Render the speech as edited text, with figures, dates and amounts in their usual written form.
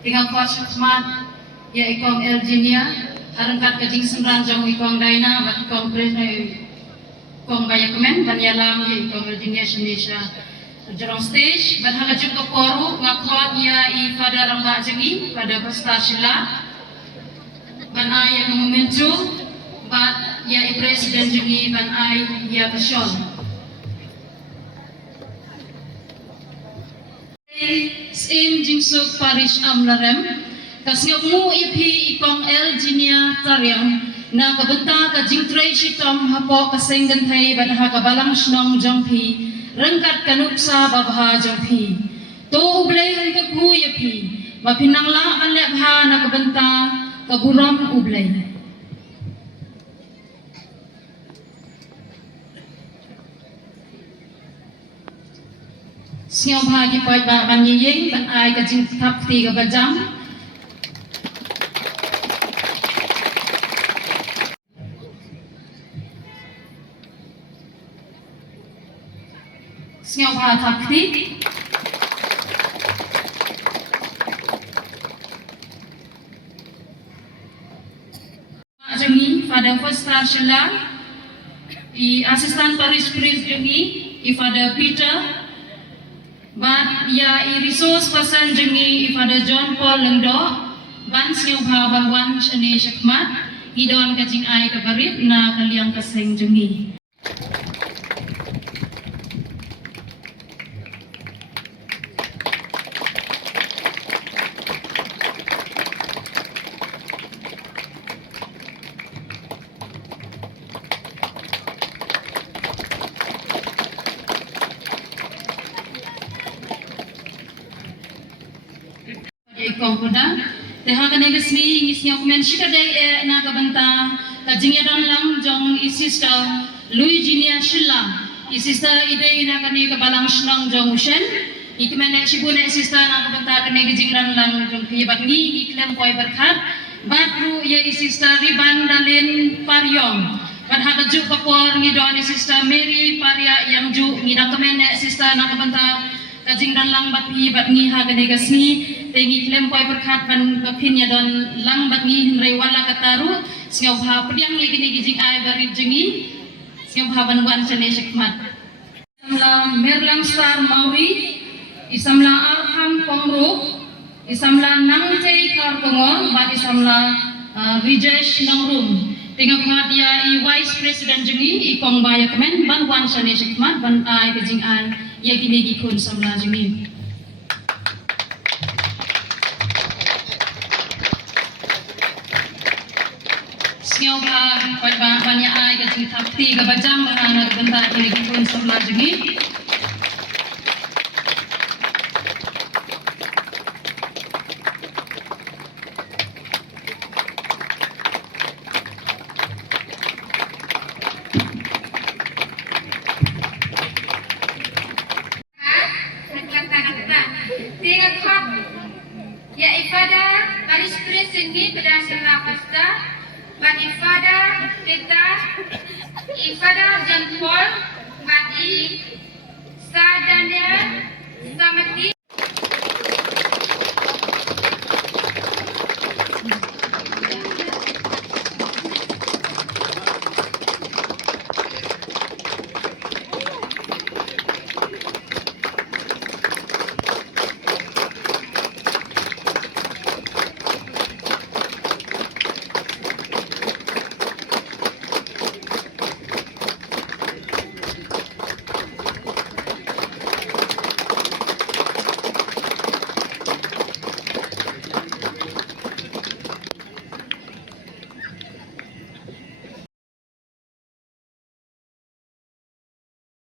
tinggal kuat semat ya ikong Elginia harangkat kajing semran jong ikong Daina bat ikong ikong Bayakemen banyalam ya ikong Elginia Indonesia jerong stage bat halajuk ke koru ngakot ya i pada rambak jengi pada pesta sila ban ai yang memencu bat ya i presiden jengi ban ai ya kasyon Sim jingsuk parish amlarem kasngmu ipi ikong Elginia Taryang na kabenta ka jingtray sitom hapo kasenggan thai badha kabalang snong jongpi rengkat kanuksa babha jongpi to ublay ka ku ipi mapinangla an lebha na kabenta kaburam ublay Siyaw bahagi po'y banyiying ban ay kajing tapti ka bajam Siyaw bahagi tapti Jangi pada first sila i asistan parish priest jangi i pada Peter Bat ya i resource person jengi ifada John Paul Lengdo ban siu ba ban shane shakmat idon kajing ai kabarit na kaliang kaseng jengi ikong kuda teha kane gesmi ngisnya komen shikadai na kabanta kajingya don lang jong isista Luiginia Shilla isista ide na kane kabalang shnong jong ushen ikmene shibune isista na kabanta kane gijingran lang jong khibat ni iklem koi berkat batru ya isista riban dalin paryong padha kaju kapor ngidon isista Mary Parya yang ju ngidang kemene isista na kabanta kajing dan lang bat hi bat ngi ha kane gasmi tengi klem poi berkat ban kapinnya don lang bat ngi hindrai wala kataru singaw ha pediang ngi gini gijing ai barit jengi singaw ha ban wan chane shikmat samla merlang star mawi isamla arham pongru isamla nangtei kar kongor bat isamla Vijesh Nangrum tengah dia i vice president jengi ikong Bayakemen ban wan chane shikmat ban ai gijing ai ya gini gikun samla jengi Siyaw ba banyak ay kajing tapti kabajam na nagbenta gini gikun samla jengi Ya ifada baris presengi berdasar lapasta ban ifada Peter ifada John Paul ban i sadanya samati